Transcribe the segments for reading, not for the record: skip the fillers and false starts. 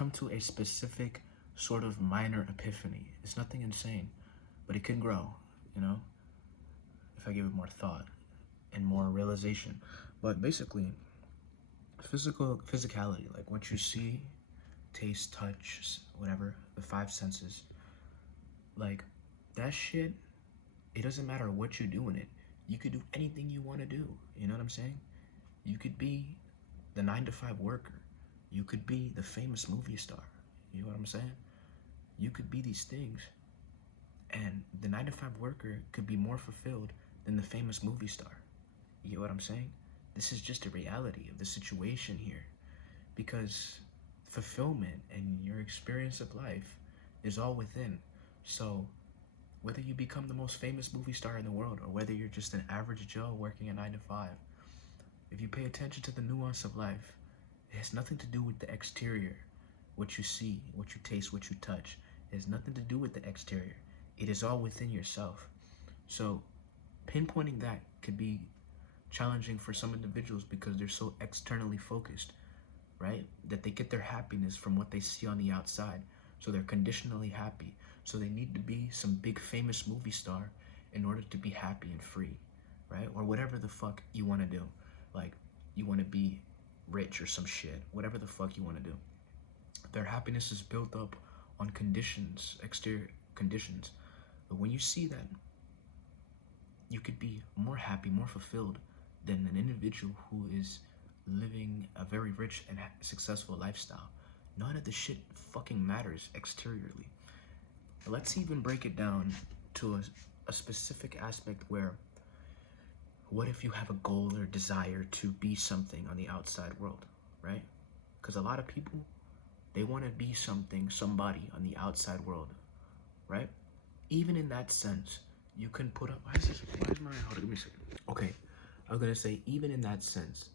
come to a specific sort of minor epiphany. It's nothing insane, but it can grow, you know, if I give it more thought and more realization. But basically, physicality, like what you see, taste, touch, whatever, the five senses, like that shit, it doesn't matter what you do in it. You could do anything you want to do. You know what I'm saying? You could be the 9 to 5 worker. You could be the famous movie star. You know what I'm saying? You could be these things. And the 9 to 5 worker could be more fulfilled than the famous movie star. You get what I'm saying? This is just a reality of the situation here. Because fulfillment and your experience of life is all within. So whether you become the most famous movie star in the world or whether you're just an average Joe working a 9 to 5, if you pay attention to the nuance of life, it has nothing to do with the exterior, what you see, what you taste, what you touch. It has nothing to do with the exterior. It is all within yourself. So pinpointing that could be challenging for some individuals because they're so externally focused, right? That they get their happiness from what they see on the outside. So they're conditionally happy. So they need to be some big famous movie star in order to be happy and free, right? Or whatever the fuck you want to do. Like, you want to be rich or some shit, whatever the fuck you want to do. Their happiness is built up on conditions, exterior conditions. But when you see that, you could be more happy, more fulfilled than an individual who is living a very rich and successful lifestyle. None of the shit fucking matters exteriorly. Let's even break it down to a specific aspect where, what if you have a goal or desire to be something on the outside world, right? Because a lot of people, they want to be something, somebody on the outside world, right? Even in that sense, you can put up, hold on, give me a second. Okay, I was going to say, even in that sense,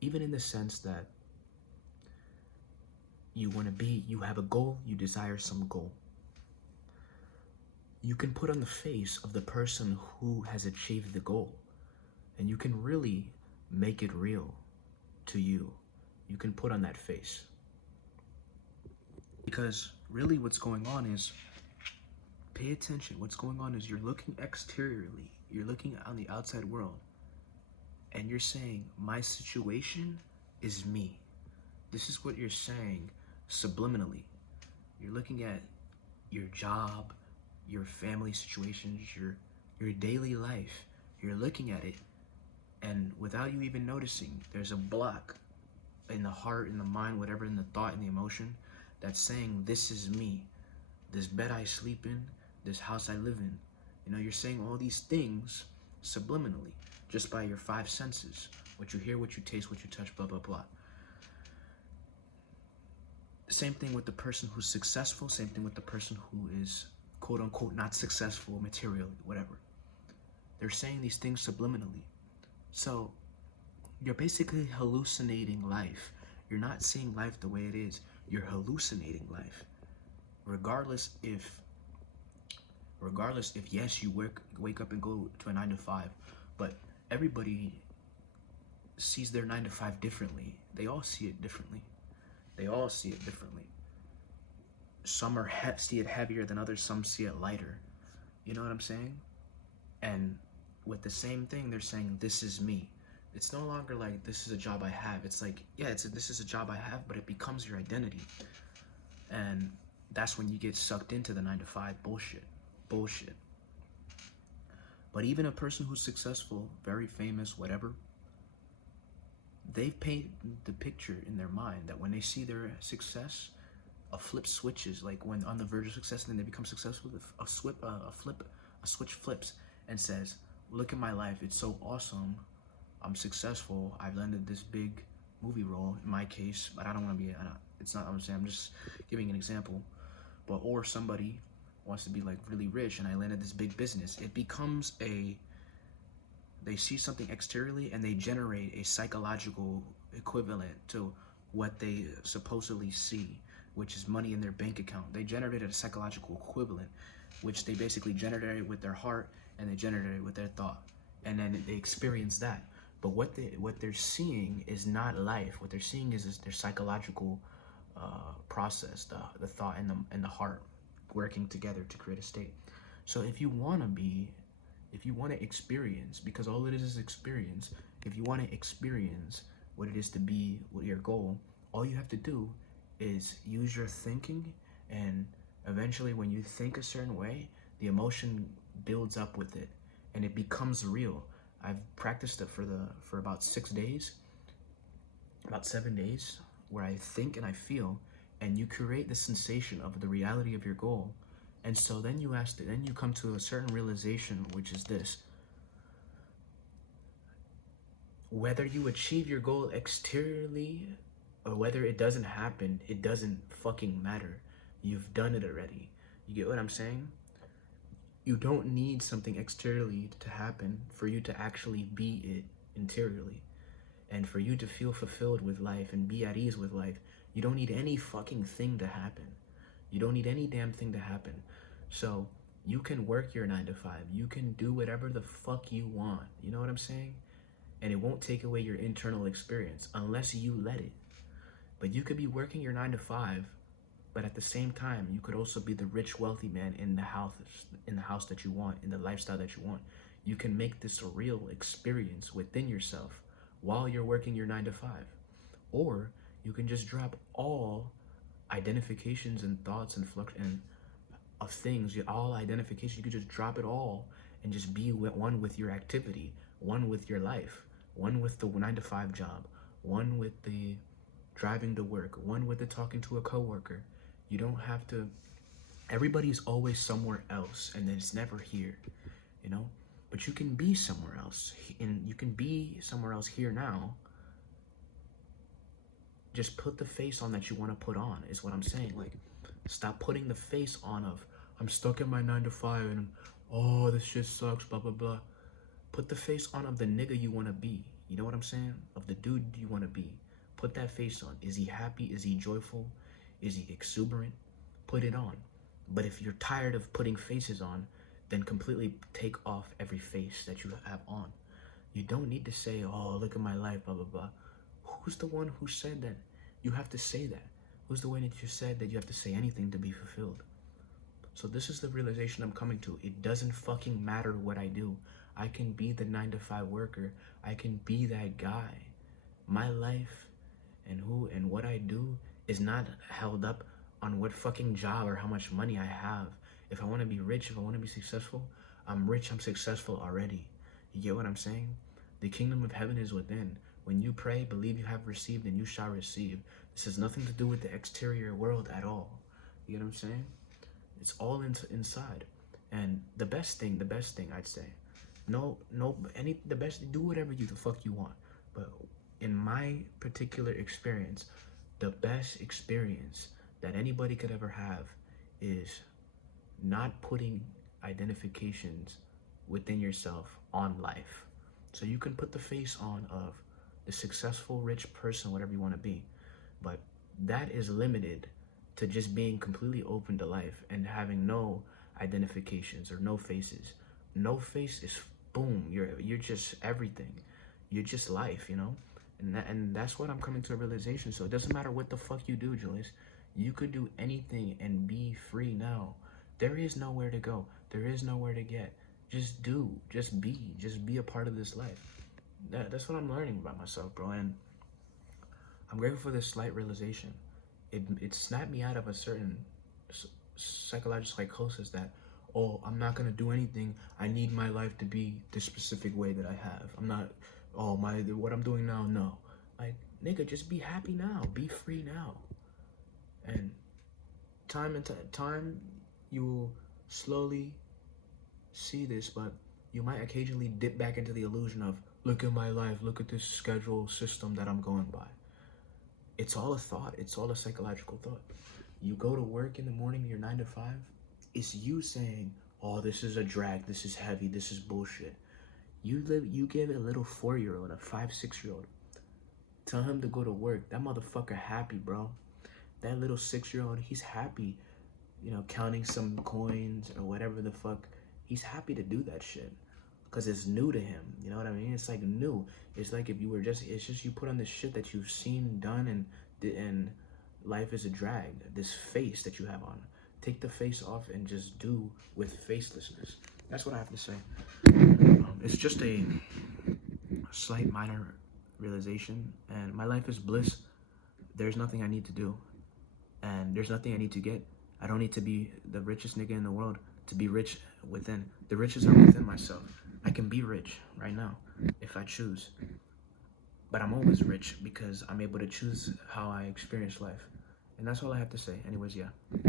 even in the sense that you want to be, you have a goal, you desire some goal. You can put on the face of the person who has achieved the goal. And you can really make it real to you. You can put on that face. Because really what's going on is, pay attention. What's going on is you're looking exteriorly. You're looking on the outside world. And you're saying, my situation is me. This is what you're saying subliminally. You're looking at your job, your family situations, your daily life. You're looking at it, and without you even noticing, there's a block in the heart, in the mind, whatever, in the thought, in the emotion, that's saying, this is me. This bed I sleep in, this house I live in. You know, you're saying all these things subliminally, just by your five senses. What you hear, what you taste, what you touch, blah, blah, blah. Same thing with the person who's successful, same thing with the person who is quote unquote not successful materially, whatever. They're saying these things subliminally. So you're basically hallucinating life. You're not seeing life the way it is. You're hallucinating life. Regardless if yes, you wake up and go to a 9 to 5, but everybody sees their 9 to 5 differently. They all see it differently. Some see it heavier than others, some see it lighter. You know what I'm saying? And with the same thing, they're saying, this is me. It's no longer like, this is a job I have. It's like, yeah, this is a job I have, but it becomes your identity. And that's when you get sucked into the 9 to 5 bullshit. But even a person who's successful, very famous, whatever, they've painted the picture in their mind that when they see their success, a flip switches, like when on the verge of success and then they become successful, a switch flips and says, look at my life, it's so awesome, I'm successful, I've landed this big movie role, in my case, but I don't want to be, it's not, I'm saying, I'm just giving an example, but, or somebody wants to be like really rich and I landed this big business. It becomes they see something exteriorly and they generate a psychological equivalent to what they supposedly see, which is money in their bank account. They generated a psychological equivalent, which they basically generated with their heart and they generated with their thought. And then they experience that. But what they're seeing is not life. What they're seeing is their psychological process, the thought and the heart working together to create a state. So if you want to experience, because all it is experience, if you want to experience what it is to be with your goal, all you have to do is use your thinking, and eventually when you think a certain way, the emotion builds up with it and it becomes real. I've practiced it for about 6 days, about 7 days, where I think and I feel, and you create the sensation of the reality of your goal. And so then then you come to a certain realization, which is this: whether you achieve your goal exteriorly or whether it doesn't happen, it doesn't fucking matter. You've done it already. You get what I'm saying? You don't need something exteriorly to happen for you to actually be it interiorly. And for you to feel fulfilled with life and be at ease with life, you don't need any fucking thing to happen. You don't need any damn thing to happen. So you can work your 9 to 5. You can do whatever the fuck you want. You know what I'm saying? And it won't take away your internal experience unless you let it. But you could be working your 9 to 5, but at the same time, you could also be the rich, wealthy man in the house that you want, in the lifestyle that you want. You can make this a real experience within yourself while you're working your 9 to 5. Or you can just drop all identifications and thoughts and of things, all identifications. You could just drop it all and just be one with your activity, one with your life, one with the 9 to 5 job, one with the driving to work, one with the talking to a coworker. You don't have to. Everybody's always somewhere else, and it's never here, you know. But you can be somewhere else, and you can be somewhere else here now. Just put the face on that you want to put on, is what I'm saying. Like, stop putting the face on of, I'm stuck in my 9 to 5 and oh, this shit sucks, blah blah blah. Put the face on of the nigga you want to be. You know what I'm saying? Of the dude you want to be. Put that face on. Is he happy? Is he joyful? Is he exuberant? Put it on. But if you're tired of putting faces on, then completely take off every face that you have on. You don't need to say, oh, look at my life, blah, blah, blah. Who's the one who said that you have to say that? Who's the one that you said that you have to say anything to be fulfilled? So this is the realization I'm coming to. It doesn't fucking matter what I do. I can be the 9 to 5 worker. I can be that guy. My life and what I do is not held up on what fucking job or how much money I have. If I want to be rich, if I want to be successful, I'm rich, I'm successful already. You get what I'm saying? The kingdom of heaven is within. When you pray, believe you have received and you shall receive. This has nothing to do with the exterior world at all. You get what I'm saying? It's all inside. And the best thing I'd say, the best, do whatever the fuck you want. But in my particular experience, the best experience that anybody could ever have is not putting identifications within yourself on life. So you can put the face on of the successful, rich person, whatever you want to be, but that is limited to just being completely open to life and having no identifications or no faces. No face is boom. You're just everything. You're just life, you know. And that's what I'm coming to a realization. So it doesn't matter what the fuck you do, Julius. You could do anything and be free now. There is nowhere to go. There is nowhere to get. Just do. Just be a part of this life. That's what I'm learning about myself, bro. And I'm grateful for this slight realization. It snapped me out of a certain psychological psychosis that, oh, I'm not gonna do anything. I need my life to be this specific way that I have. I'm not, oh, what I'm doing now, no. Like, nigga, just be happy now. Be free now. And time, you will slowly see this, but you might occasionally dip back into the illusion of, look at my life, look at this schedule system that I'm going by. It's all a thought. It's all a psychological thought. You go to work in the morning, you're 9 to 5. It's you saying, oh, this is a drag, this is heavy, this is bullshit. You give a little 4-year-old, a 5, 6-year-old, tell him to go to work. That motherfucker happy, bro. That little 6-year-old, he's happy, you know, counting some coins or whatever the fuck. He's happy to do that shit because it's new to him. You know what I mean? It's like new. It's like if you were it's just you put on this shit that you've seen done and life is a drag. This face that you have on, take the face off and just do with facelessness. That's what I have to say. It's just a slight minor realization, and my life is bliss. There's nothing I need to do, and there's nothing I need to get. I don't need to be the richest nigga in the world to be rich within. The riches are within myself. I can be rich right now if I choose, but I'm always rich because I'm able to choose how I experience life. And that's all I have to say. Anyways, yeah.